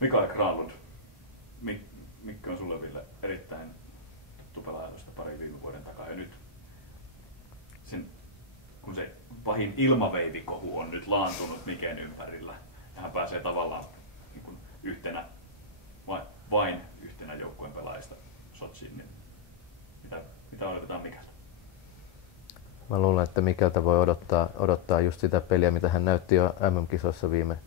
Mikael Granlund, Mikke on sulle Ville erittäin tuttu pelaaja tuosta pari viime vuoden takaa. Ja nyt kun se pahin ilmaveivikohu on nyt laantunut Miken ympärillä, ja hän pääsee tavallaan niin kuin vain yhtenä joukkueen pelaajista Sochiin, niin mitä odotetaan Mikeltä? Mä luulen, että Mikeltä voi odottaa just sitä peliä, mitä hän näytti jo MM-kisoissa viime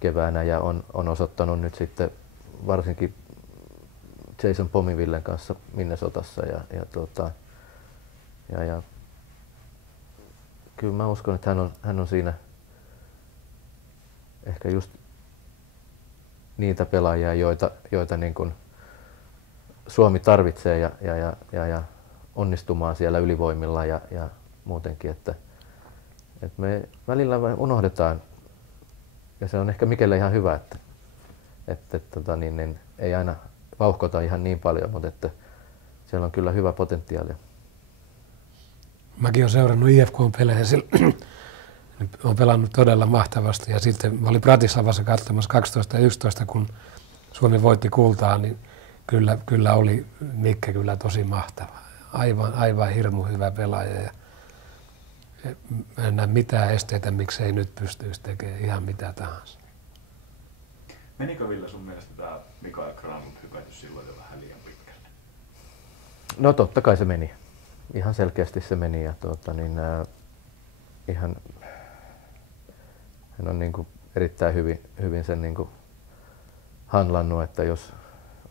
keväänä ja on osoittanut nyt sitten varsinkin Jason Pominvillen kanssa Minnesotassa ja kyllä mä uskon, että hän on siinä ehkä just niitä pelaajia, joita niin kuin Suomi tarvitsee ja onnistumaan siellä ylivoimilla ja muutenkin, että me välillä unohdetaan, ja se on ehkä Mikelle ihan hyvä, että ei aina vauhkota ihan niin paljon, mutta että siellä on kyllä hyvä potentiaali. Mäkin olen seurannut IFK-pelejä, on pelannut todella mahtavasti, ja sitten mä olin Bratislavassa katsomassa 12-11, kun Suomi voitti kultaa, niin kyllä oli Mikke kyllä tosi mahtava. Aivan hirmu hyvä pelaaja, ja en näe mitään esteitä, miksei nyt pystyisi tekemään ihan mitä tahansa. Menikö Ville sun mielestä tämä Mikael Granlund hypätys silloin jo vähän liian pitkälle? No totta kai se meni. Ihan selkeästi se meni ja ihan hän on niin kuin erittäin hyvin sen niin kuin handlannut, että jos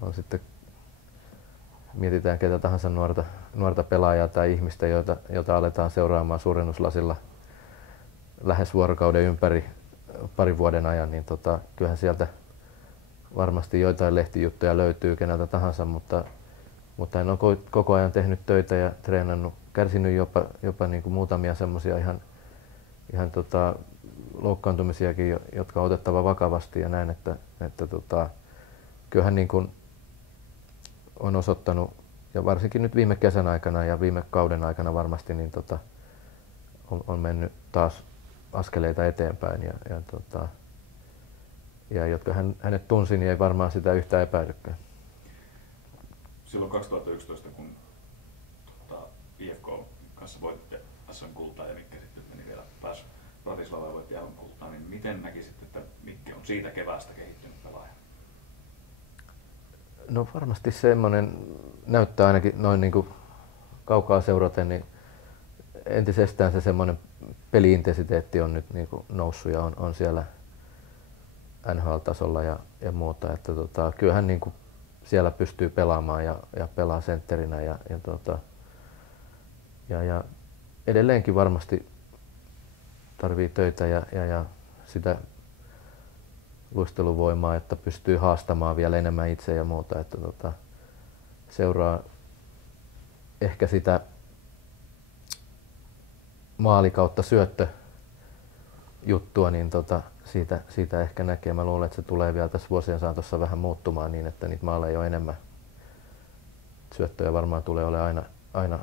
on sitten mietitään ketä tahansa nuorta pelaajaa tai ihmistä, jota aletaan seuraamaan suurennuslasilla lähes vuorokauden ympäri parin vuoden ajan, niin kyllähän sieltä varmasti joitain lehtijuttuja löytyy keneltä tahansa, mutta hän on koko ajan tehnyt töitä ja treenannut, kärsinyt jopa niin kuin muutamia semmoisia ihan loukkaantumisiakin, jotka on otettava vakavasti ja näin, että kyllähän niin kuin on osoittanut, ja varsinkin nyt viime kesän aikana ja viime kauden aikana varmasti, niin on mennyt taas askeleita eteenpäin ja jotka hänet tunsi, niin ei varmaan sitä yhtään epäilykään. Silloin 2011, kun IFK kanssa voititte SM-kultaa ja Mikke sitten meni vielä pääsi Bratislavaan ja voitti MM-kultaa, niin miten näkisit, että Mikke on siitä keväästä kehittynyt pelaaja? No varmasti semmoinen näyttää ainakin noin niin kuin kaukaa seuraten, niin entisestään se semmoinen peli-intensiteetti on nyt niin kuin noussut ja on siellä NHL-tasolla ja muuta, että kyllähän niin kuin siellä pystyy pelaamaan ja pelaa sentterinä ja edelleenkin varmasti tarvii töitä ja sitä luisteluvoimaa, että pystyy haastamaan vielä enemmän itse ja muuta, että seuraa ehkä sitä maali kautta syöttöjuttua, niin siitä ehkä näkee. Mä luulen, että se tulee vielä tässä vuosien saatossa vähän muuttumaan niin, että niitä maaleja on enemmän. Syöttöjä varmaan tulee olemaan aina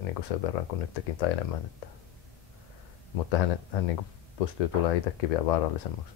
niin kuin sen verran kuin nytkin tai enemmän. Mutta hän niin kuin pystyy tulemaan itsekin vielä vaarallisemmaksi.